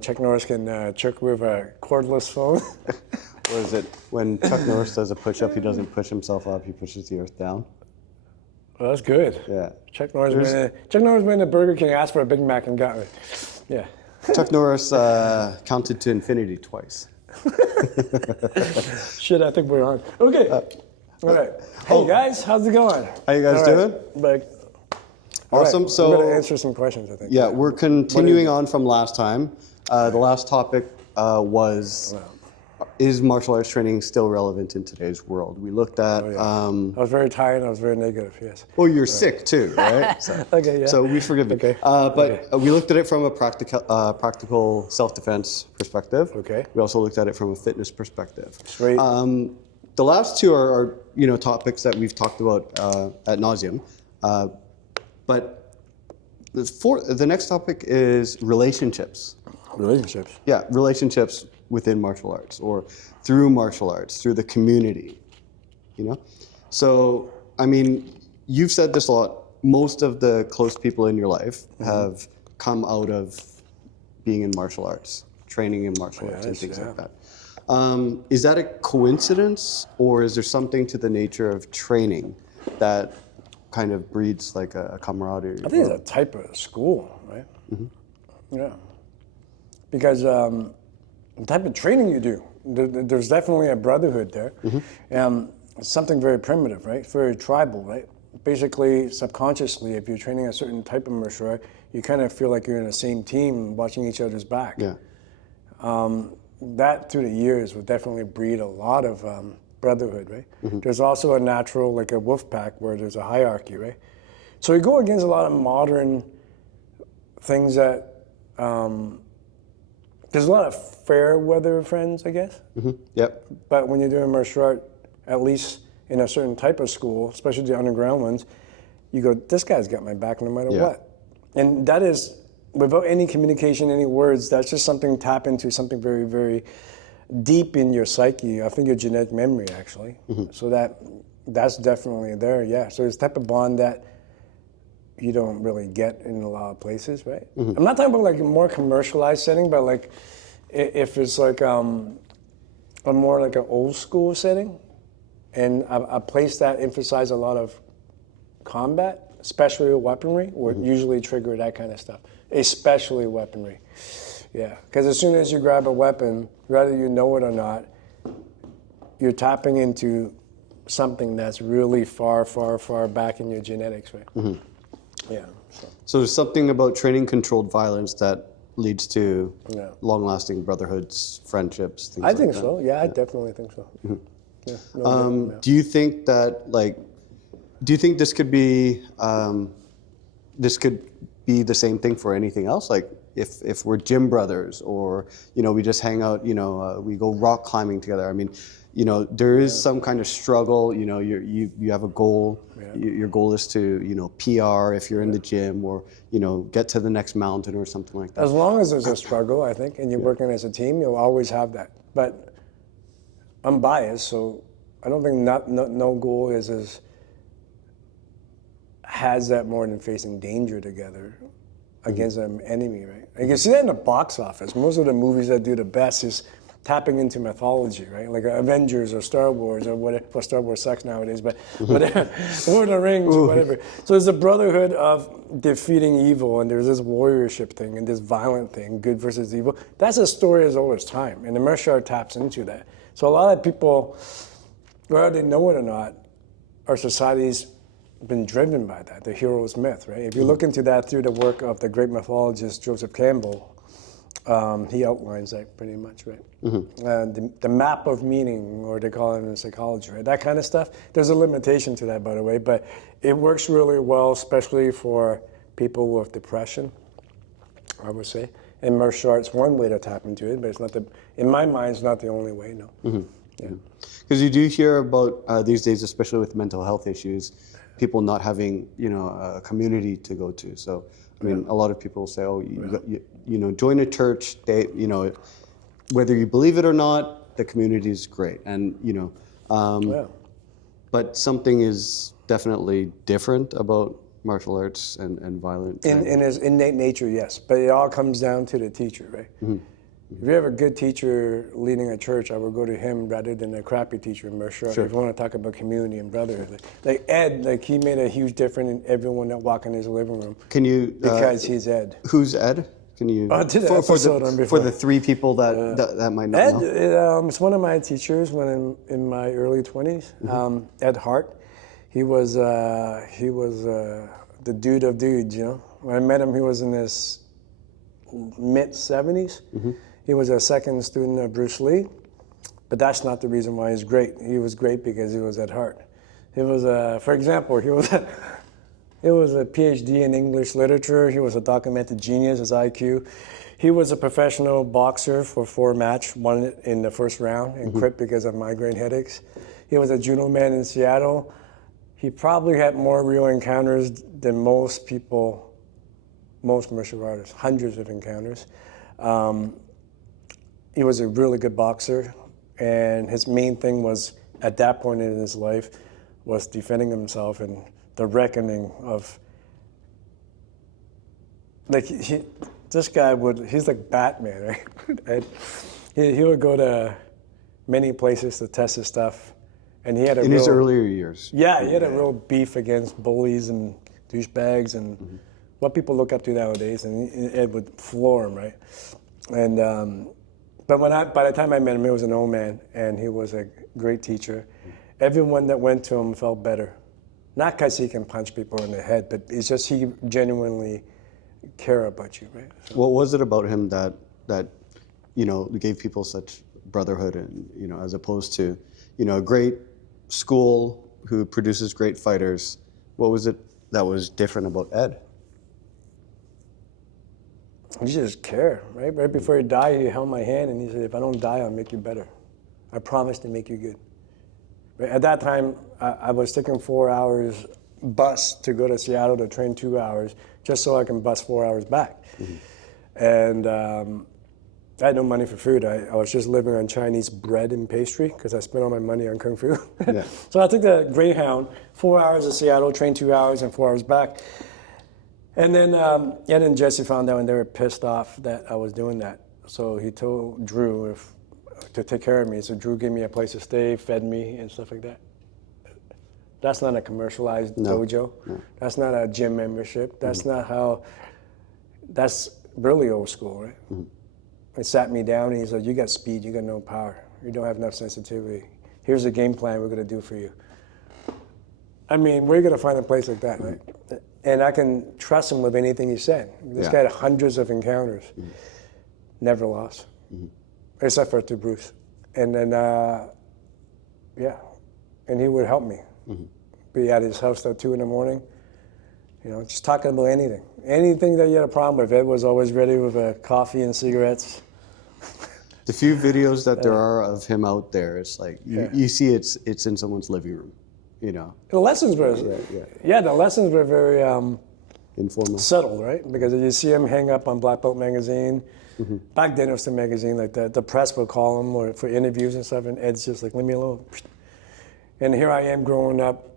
Chuck Norris can trick with a cordless phone. Or is it when Chuck Norris does a push-up, he doesn't push himself up, he pushes the earth down? Well, that's good. Yeah. Chuck Norris went to Burger King, asked for a Big Mac, and got it. Yeah. Chuck Norris counted to infinity twice. Shit, I think we're on. Okay. All right. Hey, guys, how's it going? How you guys doing? Awesome. Right. So I'm going to answer some questions, I think. Yeah, we're continuing on from last time. The last topic was, is martial arts training still relevant in today's world? We looked at... I was very tired and I was very negative, yes. Well, you're sick too, right? So, okay, yeah. So we forgive you. Okay. We looked at it from a practical self-defense perspective. Okay. We also looked at it from a fitness perspective. Sweet. The last two are topics that we've talked about ad nauseum. But the next topic is relationships. Relationships? Yeah, relationships within martial arts or through martial arts, through the community, So, I mean, you've said this a lot. Most of the close people in your life have come out of being in martial arts, training in martial arts and things like that. Is that a coincidence, or is there something to the nature of training that kind of breeds like a camaraderie? I think it's a type of school, right? Mm-hmm. Yeah. Because the type of training you do, there's definitely a brotherhood there. Mm-hmm. It's something very primitive, right? It's very tribal, right? Basically, subconsciously, if you're training a certain type of martial art, you kind of feel like you're in the same team watching each other's back. Yeah. That through the years will definitely breed a lot of brotherhood, right? Mm-hmm. There's also a natural, like a wolf pack, where there's a hierarchy, right? So you go against a lot of modern things that, there's a lot of fair weather friends, I guess. Mm-hmm. Yep. But when you're doing martial art, at least in a certain type of school, especially the underground ones, you go, this guy's got my back no matter what. And that is, without any communication, any words, that's just something tap into something very, very deep in your psyche. I think your genetic memory, actually. Mm-hmm. So that's definitely there, yeah. So it's a type of bond that you don't really get in a lot of places, right? Mm-hmm. I'm not talking about like a more commercialized setting, but like if it's like a more like an old school setting, and a place that emphasizes a lot of combat, especially weaponry, would usually trigger that kind of stuff. Especially weaponry, yeah. Because as soon as you grab a weapon, whether you know it or not, you're tapping into something that's really far, far, far back in your genetics, right? Mm-hmm. Yeah. So there's something about training controlled violence that leads to long-lasting brotherhoods, friendships, things like that. I think so. Yeah, I definitely think so. Mm-hmm. Yeah, do you think that do you think this could be the same thing for anything else? Like if we're gym brothers, or we just hang out, we go rock climbing together. I mean, there is some kind of struggle. You have a goal. Yeah. Your goal is to PR if you're in the gym, or get to the next mountain or something like that. As long as there's a struggle, I think, and you're working as a team, you'll always have that. But I'm biased, so I don't think no goal has that more than facing danger together against an enemy, right? You can see that in the box office. Most of the movies that do the best is tapping into mythology, right? Like Avengers or Star Wars or whatever. Well, Star Wars sucks nowadays, but whatever. Lord of the Rings or whatever. So there's a brotherhood of defeating evil, and there's this warriorship thing and this violent thing, good versus evil. That's a story as old as time, and the martial art taps into that. So a lot of people, whether they know it or not, our society's been driven by that, the hero's myth, right? If you look into that through the work of the great mythologist Joseph Campbell, he outlines that pretty much, right? Mm-hmm. The map of meaning, or they call it in psychology, right? That kind of stuff. There's a limitation to that, by the way, but it works really well, especially for people with depression, I would say. And martial arts, one way to tap into it, but it's not in my mind, it's not the only way, no. Mm-hmm. Yeah. Because you do hear about these days, especially with mental health issues, people not having, a community to go to. So, I mean, a lot of people say, oh, you join a church. They, whether you believe it or not, the community is great, and but something is definitely different about martial arts and violent In his innate nature, yes. But it all comes down to the teacher, right? If you have a good teacher leading a church, I would go to him rather than a crappy teacher in martial arts. Sure. If you want to talk about community and brotherhood. Like Ed, like he made a huge difference in everyone that walked in his living room. Can you... Because he's Ed. Who's Ed? Can you... I did an episode on for before. the three people that might not Ed know. is one of my teachers when in my early 20s. Ed Hart. He was the dude of dudes, you know. When I met him, he was in his mid-70s. He was a second student of Bruce Lee, but that's not the reason why he's great. He was great because he was Ed Hart. He was, for example, he was a PhD in English literature. He was a documented genius, his IQ. He was a professional boxer for 4 matches, won it in the first round, and quit because of migraine headaches. He was a judo man in Seattle. He probably had more real encounters than most people, most martial artists, hundreds of encounters. He was a really good boxer, and his main thing was, at that point in his life, was defending himself and the reckoning of, like, this guy he's like Batman, right? And he would go to many places to test his stuff, and he had In his earlier years. Yeah, he had a real beef against bullies and douchebags and what people look up to nowadays, and Ed would floor him, right? And but by the time I met him, he was an old man, and he was a great teacher. Everyone that went to him felt better. Not because he can punch people in the head, but it's just he genuinely care about you, right? So. What was it about him that gave people such brotherhood, and as opposed to a great school who produces great fighters? What was it that was different about Ed? He just care, right? Right before he died, he held my hand and he said, "If I don't die, I'll make you better. I promise to make you good." Right? At that time, I was taking 4 hours bus to go to Seattle to train 2 hours just so I can bus 4 hours back. And I had no money for food. I was just living on Chinese bread and pastry because I spent all my money on Kung Fu. Yeah. So I took the Greyhound, 4 hours to Seattle, trained 2 hours and 4 hours back. And then Ed and Jesse found out, and they were pissed off that I was doing that. So he told Drew to take care of me. So Drew gave me a place to stay, fed me, and stuff like that. That's not a commercialized dojo. No. That's not a gym membership. That's not how. That's really old school, right? He sat me down and he said, "You got speed, you got no power. You don't have enough sensitivity. Here's a game plan we're going to do for you." I mean, where are you going to find a place like that, right? And I can trust him with anything he said. This guy had hundreds of encounters, never lost, except for to Bruce. And then, and he would help me. Be at his house at 2 a.m, just talking about anything. Anything that you had a problem with, Ed was always ready with a coffee and cigarettes. The few videos that there are of him out there, it's like, you see it's in someone's living room. The lessons were, the lessons were very informal, subtle, right? Because you see him hang up on Black Belt magazine. Back then it was the magazine like that. The press would call him or for interviews and stuff, and Ed's just like, "Leave me alone." And here I am growing up,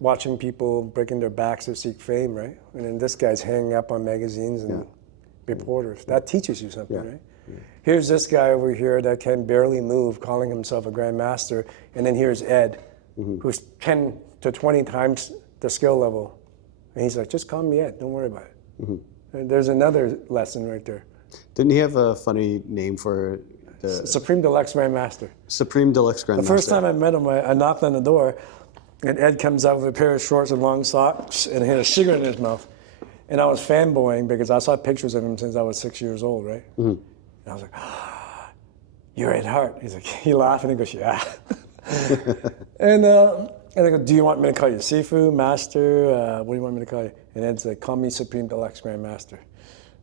watching people breaking their backs to seek fame, right? And then this guy's hanging up on magazines and reporters. That teaches you something, right? Here's this guy over here that can barely move, calling himself a grandmaster, and then here's Ed, who's 10 to 20 times the skill level. And he's like, "Just call me Ed, don't worry about it." And there's another lesson right there. Didn't he have a funny name for the... Supreme Deluxe Grandmaster. Supreme Deluxe Grandmaster. The first time I met him, I knocked on the door, and Ed comes out with a pair of shorts and long socks, and he had a cigarette in his mouth. And I was fanboying because I saw pictures of him since I was 6 years old, right? And I was like, "You're Ed Hart." He's like, he laughed and he goes, "Yeah." And I go, "Do you want me to call you Sifu, Master? What do you want me to call you?" And Ed's like, "Call me Supreme Deluxe Grandmaster."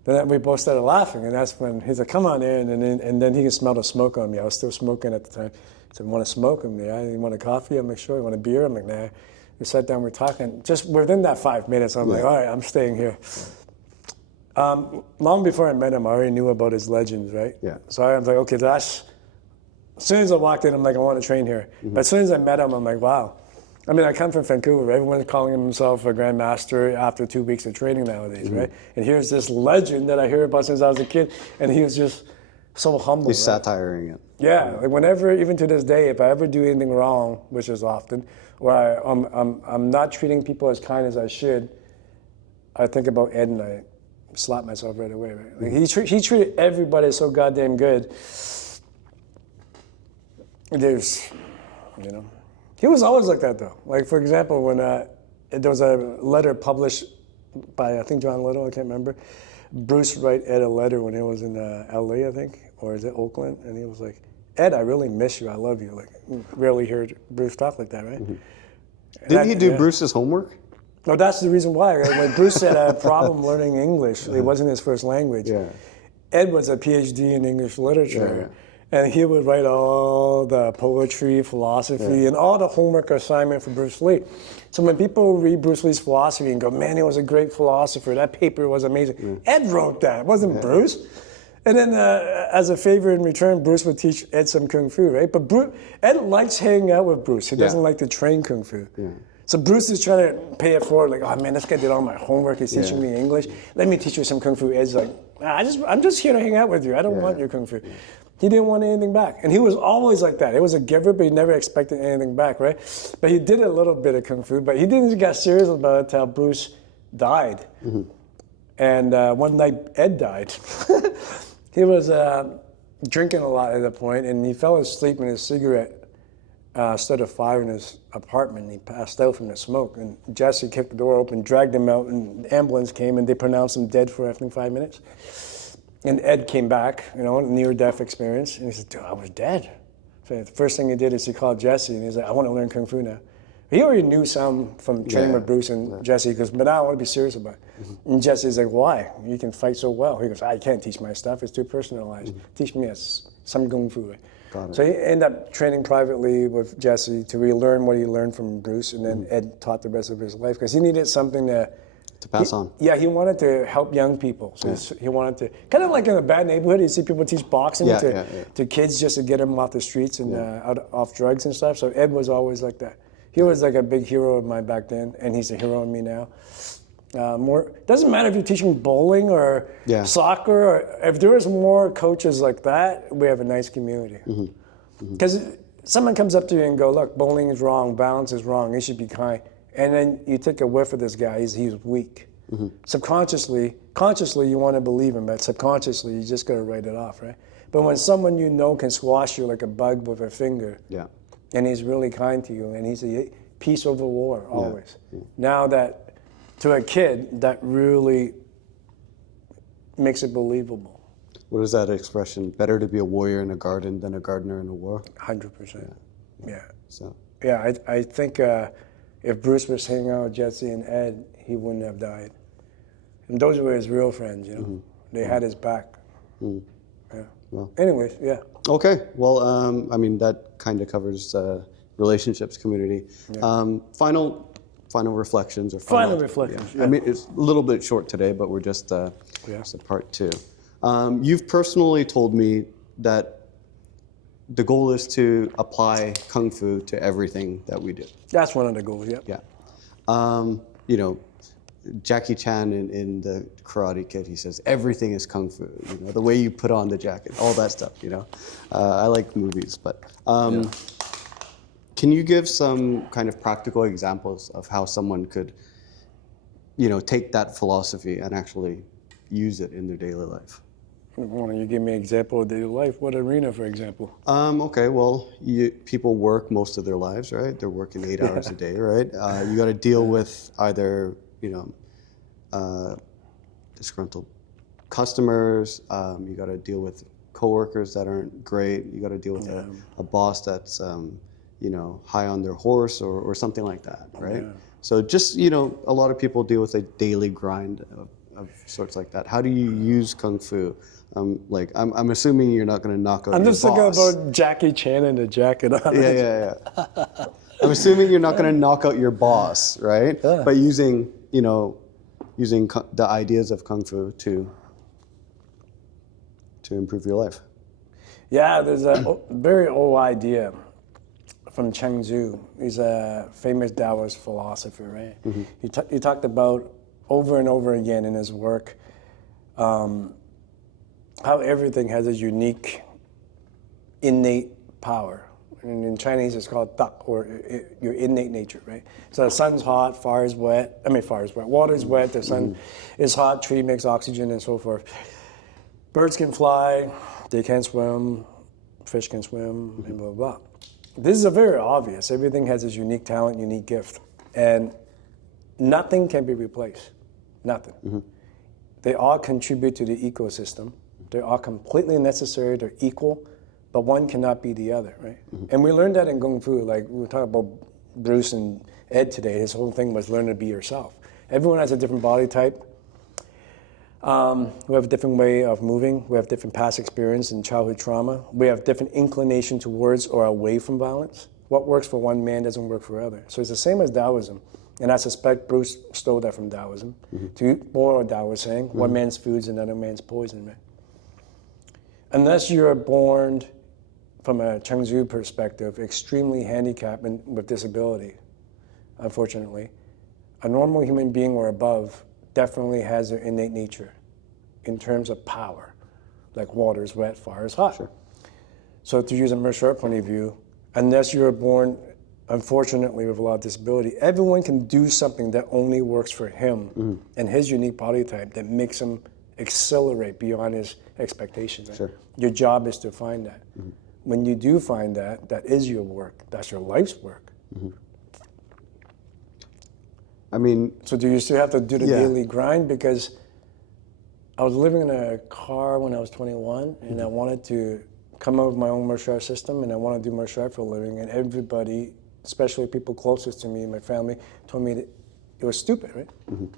Then we both started laughing, and that's when he's like, "Come on in." And then he can smell the smoke on me. I was still smoking at the time. He said, "Want to smoke?" I'm like, "Yeah." "You want a coffee?" I'm like, "Sure." "You want a beer?" I'm like, "Nah." We sat down, we're talking. Just within that 5 minutes, I'm like, "All right, I'm staying here." Long before I met him, I already knew about his legends, right? Yeah. So I was like, okay, as soon as I walked in, I'm like, I want to train here. But as soon as I met him, I'm like, wow. I mean, I come from Vancouver. Everyone's calling himself a grandmaster after 2 weeks of training nowadays, right? And here's this legend that I heard about since I was a kid, and he was just so humble. He's right? satiring it. Yeah, like whenever, even to this day, if I ever do anything wrong, which is often, or I'm not treating people as kind as I should, I think about Ed and I slap myself right away. Right? Like he treated everybody so goddamn good. There's, you know, he was always like that though. Like for example, when there was a letter published by I think John Little, I can't remember. Bruce wrote Ed a letter when he was in L.A. I think, or is it Oakland? And he was like, "Ed, I really miss you. I love you." Like, rarely heard Bruce talk like that, right? Didn't he do Bruce's homework? No, that's the reason why. Right? When Bruce had a problem learning English, it wasn't his first language. Yeah. Ed was a PhD in English literature. Yeah. And he would write all the poetry, philosophy, and all the homework assignment for Bruce Lee. So when people read Bruce Lee's philosophy and go, "Man, he was a great philosopher. That paper was amazing." Ed wrote that. It wasn't Bruce. And then as a favor in return, Bruce would teach Ed some Kung Fu, right? But Ed likes hanging out with Bruce. He doesn't like to train Kung Fu. Yeah. So Bruce is trying to pay it forward, like, "Oh man, this guy did all my homework. He's teaching me English. Let me teach you some Kung Fu." Ed's like, "I'm just here to hang out with you. I don't want your Kung Fu." He didn't want anything back. And he was always like that. He was a giver, but he never expected anything back, right? But he did a little bit of Kung Fu, but he didn't get serious about it until Bruce died. And one night, Ed died. He was drinking a lot at that point, and he fell asleep when his cigarette started a fire in his apartment, and he passed out from the smoke. And Jesse kicked the door open, dragged him out, and the ambulance came, and they pronounced him dead for, I think, 5 minutes. And Ed came back, you know, near-death experience, and he said, "Dude, I was dead." So the first thing he did is he called Jesse, and he's like, "I want to learn Kung Fu now." He already knew some from training with Bruce and Jesse, because, "But now I want to be serious about it." And Jesse's like, "Why? You can fight so well." He goes, "I can't teach my stuff. It's too personalized. Teach me some Kung Fu." So he ended up training privately with Jesse to relearn what he learned from Bruce, and then Ed taught the rest of his life, because he needed something to pass on. Yeah, he wanted to help young people. So he wanted to, kind of like in a bad neighborhood, you see people teach boxing to kids just to get them off the streets and off drugs and stuff. So Ed was always like that. He was like a big hero of mine back then, and he's a hero of me now. Doesn't matter if you're teaching bowling or soccer, or if there is more coaches like that, we have a nice community. Because someone comes up to you and go, "Look, bowling is wrong, balance is wrong, you should be kind." And then you take a whiff of this guy, he's weak. Consciously you want to believe him, but subconsciously you just got to write it off, right? But when someone you know can squash you like a bug with a finger, and he's really kind to you, and he's a peace over war always. Now that, to a kid, that really makes it believable. What is that expression? Better to be a warrior in a garden than a gardener in a war? 100%. Yeah. So. Yeah, I think if Bruce was hanging out with Jesse and Ed, he wouldn't have died. And those were his real friends, you know. They had his back. Yeah. Well. Anyways, yeah. Okay. Well, I mean, that kind of covers relationships, community. Final reflections or final reflections. Yeah. I mean, it's a little bit short today, but we're just a part two. You've personally told me that the goal is to apply Kung Fu to everything that we do. That's one of the goals, yeah. You know, Jackie Chan in the Karate Kid, he says, everything is Kung Fu. You know, the way you put on the jacket, all that stuff, you know. I like movies, but can you give some kind of practical examples of how someone could, you know, take that philosophy and actually use it in their daily life? Why don't you give me an example of daily life? What arena, for example? Okay, well, people work most of their lives, right? They're working 8 hours a day, right? You got to deal with either, you know, disgruntled customers. You got to deal with coworkers that aren't great. You got to deal with a boss that's, you know, high on their horse or something like that, right? Yeah. So just, you know, a lot of people deal with a daily grind of sorts like that. How do you use Kung Fu? I'm assuming you're not going to knock out your boss. I'm just thinking about Jackie Chan and the jacket on. Yeah. I'm assuming you're not going to knock out your boss, right? Yeah. But using the ideas of Kung Fu to improve your life. Yeah, there's a very old idea from Chengzu. He's a famous Taoist philosopher, right? He talked about over and over again in his work how everything has a unique innate power. And in Chinese, it's called tak, or your innate nature, right? So the sun's hot, fire is wet. Water is wet, the sun is hot, tree makes oxygen, and so forth. Birds can fly, they can swim, fish can swim, and blah, blah, blah. This is a very obvious. Everything has its unique talent, unique gift. And nothing can be replaced. Nothing. They all contribute to the ecosystem. They're all completely necessary, they're equal, but one cannot be the other, right? And we learned that in Kung Fu. Like we were talking about Bruce and Ed today. His whole thing was learn to be yourself. Everyone has a different body type. We have a different way of moving. We have different past experience and childhood trauma. We have different inclination towards or away from violence. What works for one man doesn't work for other. So it's the same as Taoism. And I suspect Bruce stole that from Taoism. To borrow what Tao was saying, one man's food is another man's poison, right? Unless you're born, from a Chengzu perspective, extremely handicapped and with disability, unfortunately, a normal human being or above definitely has their innate nature in terms of power, like water is wet, fire is hot. Sure. So to use a martial art point of view, unless you're born, unfortunately, with a lot of disability, everyone can do something that only works for him and his unique body type that makes him accelerate beyond his expectations. Right? Sure. Your job is to find that. When you do find that, that is your work. That's your life's work. I mean, So do you still have to do the Yeah. daily grind? Because I was living in a car when I was 21, and I wanted to come up with my own martial art system, and I wanted to do martial art for a living, and everybody, especially people closest to me, my family, told me that it was stupid, right?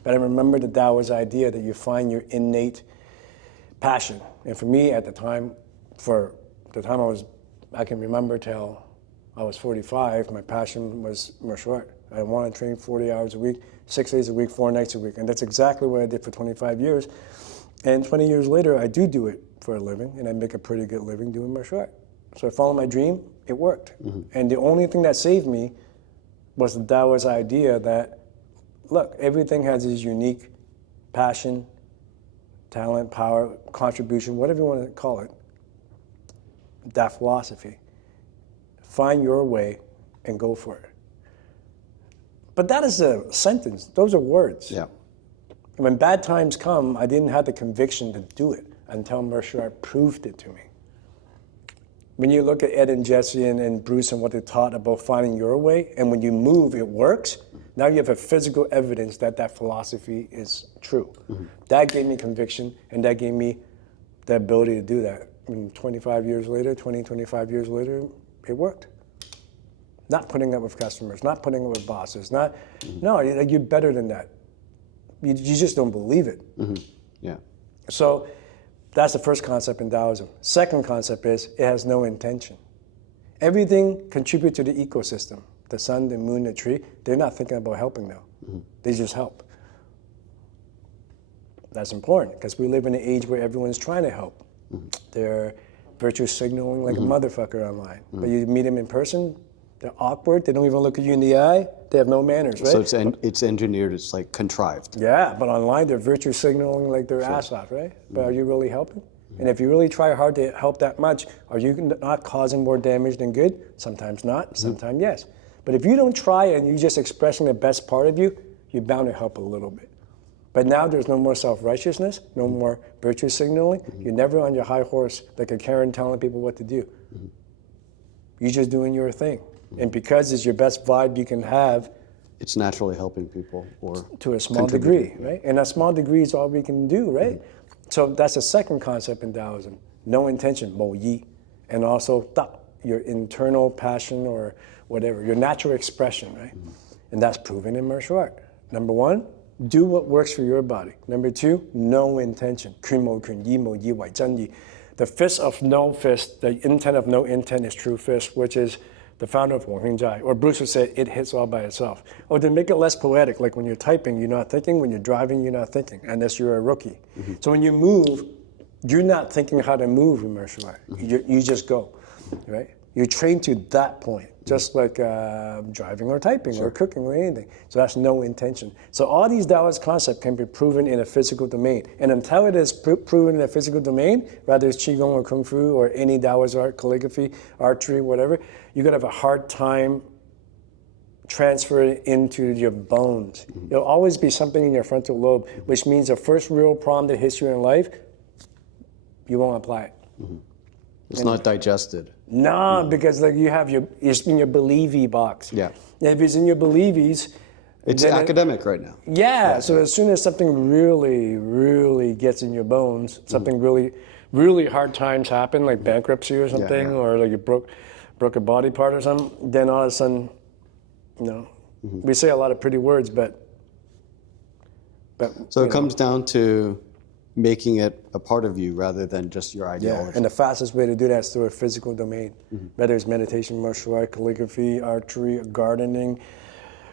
But I remember the Taoist idea that you find your innate passion. And for me at the time, I can remember till I was 45, my passion was martial art. I wanted to train 40 hours a week, 6 days a week, 4 nights a week. And that's exactly what I did for 25 years. And 20 years later, I do it for a living, and I make a pretty good living doing martial art. So I followed my dream, it worked. And the only thing that saved me was the Taoist idea that, look, everything has its unique passion, talent, power, contribution, whatever you want to call it. That philosophy. Find your way and go for it. But that is a sentence. Those are words. yeah. And when bad times come, I didn't have the conviction to do it until martial art proved it to me. When you look at Ed and Jesse and Bruce and what they taught about finding your way, and when you move, it works, now you have a physical evidence that that philosophy is true. That gave me conviction, and that gave me the ability to do that. And 25 years later, 25 years later, it worked. Not putting up with customers, not putting up with bosses, no, you're better than that. You just don't believe it. Yeah. So that's the first concept in Taoism. Second concept is it has no intention. Everything contributes to the ecosystem. The sun, the moon, the tree, they're not thinking about helping now. They just help. That's important because we live in an age where everyone's trying to help. They're virtue signaling like a motherfucker online. But you meet them in person, they're awkward, they don't even look at you in the eye, they have no manners, right? So it's engineered, it's like contrived. Yeah, but online they're virtue signaling like their ass off, right? But are you really helping? And if you really try hard to help that much, are you not causing more damage than good? Sometimes not, sometimes yes. But if you don't try and you're just expressing the best part of you, you're bound to help a little bit. But now there's no more self-righteousness, no more virtue signaling. You're never on your high horse like a Karen telling people what to do. You're just doing your thing. And because it's your best vibe you can have, It's naturally helping people or to a small degree, right? And a small degree is all we can do, right? So that's the second concept in Taoism. No intention, 冇意, and also ta, your internal passion or whatever, your natural expression, right? And that's proven in martial art. Number one, do what works for your body. Number two, no intention. 拳無拳，意無意為真意. The fist of no fist, the intent of no intent is true fist, which is the founder of Wang Jai, or Bruce would say, it hits all by itself. Or to make it less poetic, like when you're typing, you're not thinking. When you're driving, you're not thinking, unless you're a rookie. So when you move, you're not thinking how to move in martial art. You just go, right? You train to that point, just like driving or typing or cooking or anything. So that's no intention. So all these Taoist concepts can be proven in a physical domain. And until it is proven in a physical domain, whether it's Qigong or Kung Fu or any Taoist art, calligraphy, archery, whatever, you're going to have a hard time transferring it into your bones. There'll always be something in your frontal lobe, which means the first real problem that hits you in life, you won't apply it. It's not digested. No, because like you have it's in your believy box. Yeah. If it's in your believies, It's academic right now. Yeah. So as soon as something really, really gets in your bones, something really, really hard times happen, like bankruptcy or something, or like you broke a body part or something, then all of a sudden, we say a lot of pretty words, but so it comes down to making it a part of you rather than just your ideology. And the fastest way to do that is through a physical domain, whether it's meditation, martial art, calligraphy, archery, gardening,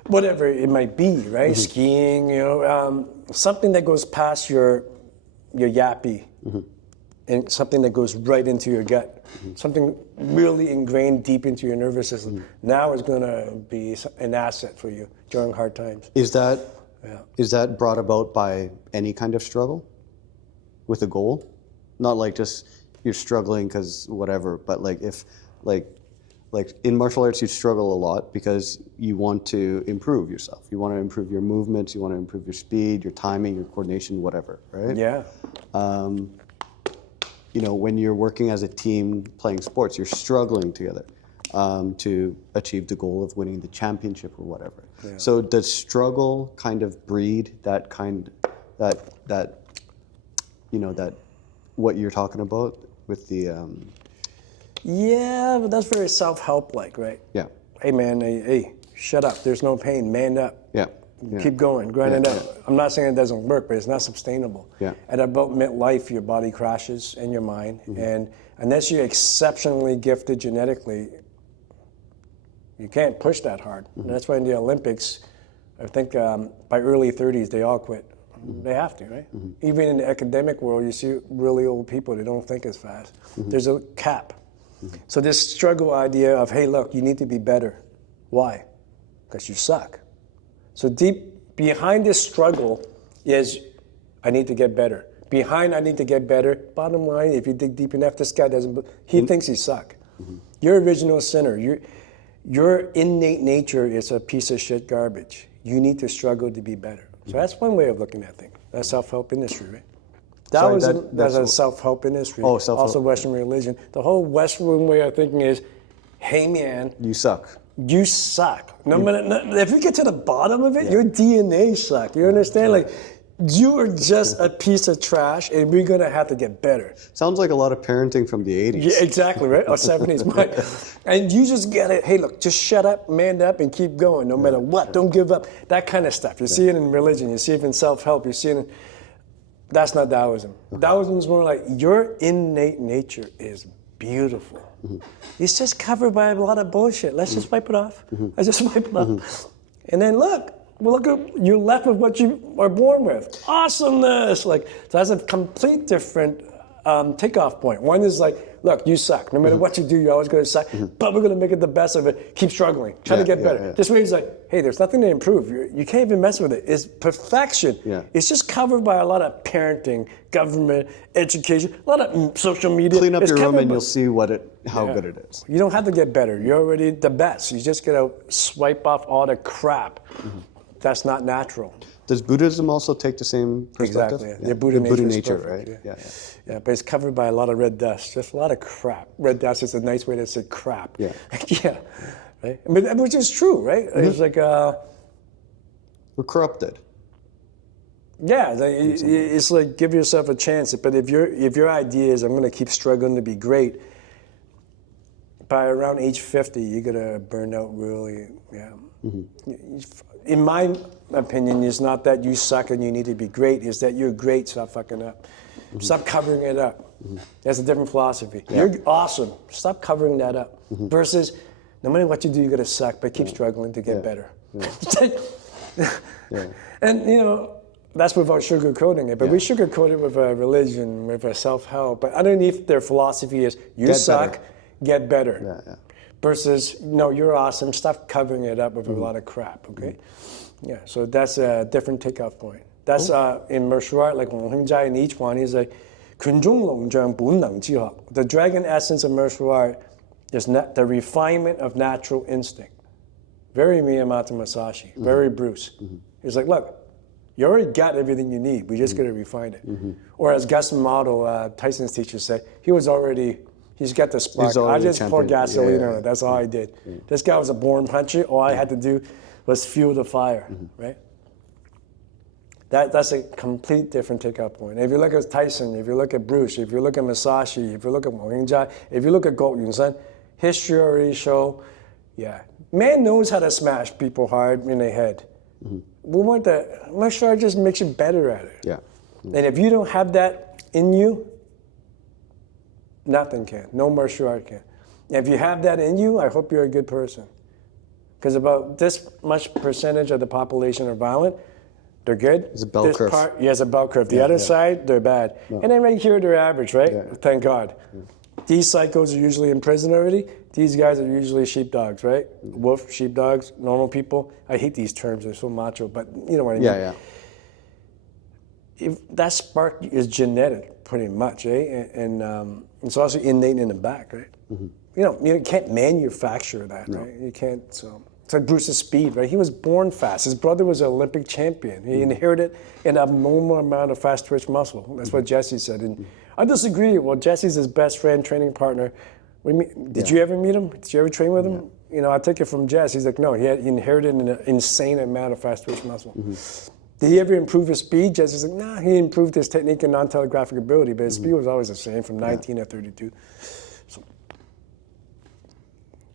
whatever it might be, right? Skiing, something that goes past your yappy, and something that goes right into your gut, something really ingrained deep into your nervous system. Now is going to be an asset for you during hard times. Is that brought about by any kind of struggle with a goal? Not like just you're struggling because whatever, but like if like in martial arts you struggle a lot because you want to improve yourself. You want to improve your movements, you want to improve your speed, your timing, your coordination, whatever, right? Yeah. When you're working as a team playing sports, you're struggling together to achieve the goal of winning the championship or whatever. Yeah. So does struggle kind of breed that what you're talking about with the Yeah, but that's very self-help like, right? Yeah. Hey man, hey, shut up. There's no pain. Man up. Yeah. Keep going, grind it out. I'm not saying it doesn't work, but it's not sustainable. Yeah. At about midlife, your body crashes and your mind, and unless you're exceptionally gifted genetically, you can't push that hard. And that's why in the Olympics, I think by early 30s, they all quit. They have to, right? Even in the academic world, you see really old people, they don't think as fast. There's a cap. So this struggle idea of, hey, look, you need to be better. Why? Because you suck. So deep behind this struggle is, I need to get better. Behind I need to get better, bottom line, if you dig deep enough, this guy he thinks he suck. You're original sinner. Your innate nature is a piece of shit garbage. You need to struggle to be better. So that's one way of looking at things. That's self-help industry, right? That's a self-help industry. Oh, self-help. Also Western religion. The whole Western way of thinking is, hey man, you suck. You suck. If you get to the bottom of it, your DNA sucks. You understand? Like, you are just a piece of trash, and we're gonna have to get better. Sounds like a lot of parenting from the 80s. Yeah, exactly, right? Or 70s. And you just get it. Hey, look, just shut up, man up, and keep going, no matter what. Don't give up. That kind of stuff. You see it in religion. You see it in self-help. You see it in... That's not Taoism. Taoism is more like your innate nature is beautiful. It's just covered by a lot of bullshit. Let's just wipe it off. Let's just wipe it off. And then look at, you're left with what you are born with. Awesomeness. So that's a complete different takeoff point. One is like, look, you suck. No matter what you do, you're always going to suck. But we're going to make it the best of it. Keep struggling. Try to get better. This way, it's like, hey, there's nothing to improve. You can't even mess with it. It's perfection. It's just covered by a lot of parenting, government, education, a lot of social media. Clean up your room and you'll see how good it is. You don't have to get better. You're already the best. You just got to swipe off all the crap. That's not natural. Does Buddhism also take the same perspective? Exactly. Yeah. Buddha nature, right? Yeah, but it's covered by a lot of red dust, just a lot of crap. Red dust is a nice way to say crap. Yeah. Yeah, right? But, which is true, right? It's like... we're corrupted. Yeah, it's like give yourself a chance. But if your idea is I'm going to keep struggling to be great, by around age 50, you're going to burn out really, In my opinion, it's not that you suck and you need to be great. It's that you're great, stop fucking up. Stop covering it up. That's a different philosophy. You're awesome. Stop covering that up. Versus, no matter what you do, you're going to suck, but keep struggling to get better. And, that's without sugarcoating it. But we sugarcoat it with a religion, with a self-help. But underneath their philosophy is, you suck, get better. versus, no, you're awesome, stop covering it up with a lot of crap, okay? Yeah, so that's a different takeoff point. That's in martial art, like Wang Hengzai in each one, he's like, 拳中龍象本能之學. The dragon essence of martial art is the refinement of natural instinct. Very Miyamoto Musashi, very Bruce. He's like, look, you already got everything you need. We just got to refine it. Or as Gus Model, Tyson's teacher, said, he's got the spark. I just poured gasoline on it. That's all I did. This guy was a born puncher. All I had to do was fuel the fire, right? That's a complete different takeoff point. If you look at Tyson, if you look at Bruce, if you look at Musashi, if you look at Wang Hengzai, if you look at Goh Yun-san, history already show, man knows how to smash people hard in the head. We want that. Martial art just makes you better at it. Yeah. And if you don't have that in you, nothing can. No martial art can. If you have that in you, I hope you're a good person. Because about this much percentage of the population are violent. They're good. It's a bell curve. It's a bell curve. The other side, they're bad. No. And then right here, they're average, right? Yeah. Thank God. These psychos are usually in prison already. These guys are usually sheepdogs, right? Wolf, sheepdogs, normal people. I hate these terms. They're so macho, but you know what I mean. Yeah. If that spark is genetic, pretty much, eh? And it's also innate in the back, right? You can't manufacture that, right? You can't. So it's like Bruce's speed, right? He was born fast. His brother was an Olympic champion. He inherited an abnormal amount of fast twitch muscle. That's what Jesse said. And I disagree. Well, Jesse's his best friend, training partner. Did you ever meet him? Did you ever train with him? I take it from Jess. He's like, no, he inherited an insane amount of fast twitch muscle. Did he ever improve his speed? Jesse's like, nah, he improved his technique and non-telegraphic ability, but his speed was always the same from 19 to 32. So,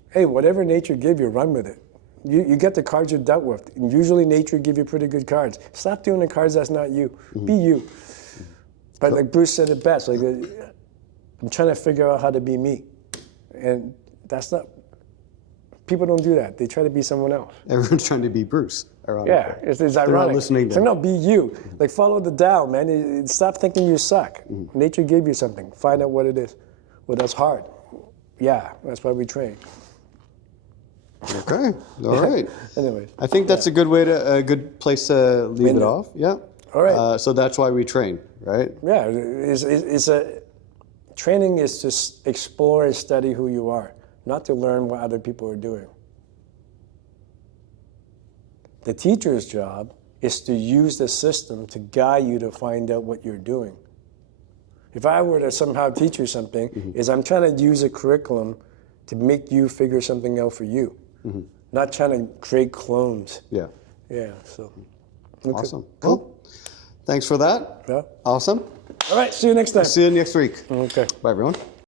hey, whatever nature give you, run with it. You get the cards you're dealt with. And usually nature give you pretty good cards. Stop doing the cards that's not you. Be you. But like Bruce said it best, like I'm trying to figure out how to be me. And that's not, people don't do that. They try to be someone else. Everyone's trying to be Bruce, ironically. Yeah, it's ironic. They're not listening to so no, be you. Like follow the Tao, man. Stop thinking you suck. Nature gave you something. Find out what it is. Well, that's hard. Yeah, that's why we train. Okay, all right. Anyways. I think that's a good place to leave it off. Yeah. All right. So that's why we train, right? Yeah, training is to explore and study who you are, not to learn what other people are doing. The teacher's job is to use the system to guide you to find out what you're doing. If I were to somehow teach you something, is I'm trying to use a curriculum to make you figure something out for you, not trying to create clones. Yeah. Yeah, so. Okay. Awesome. Cool. Thanks for that. Yeah. Awesome. All right, see you next time. See you next week. Okay. Bye, everyone.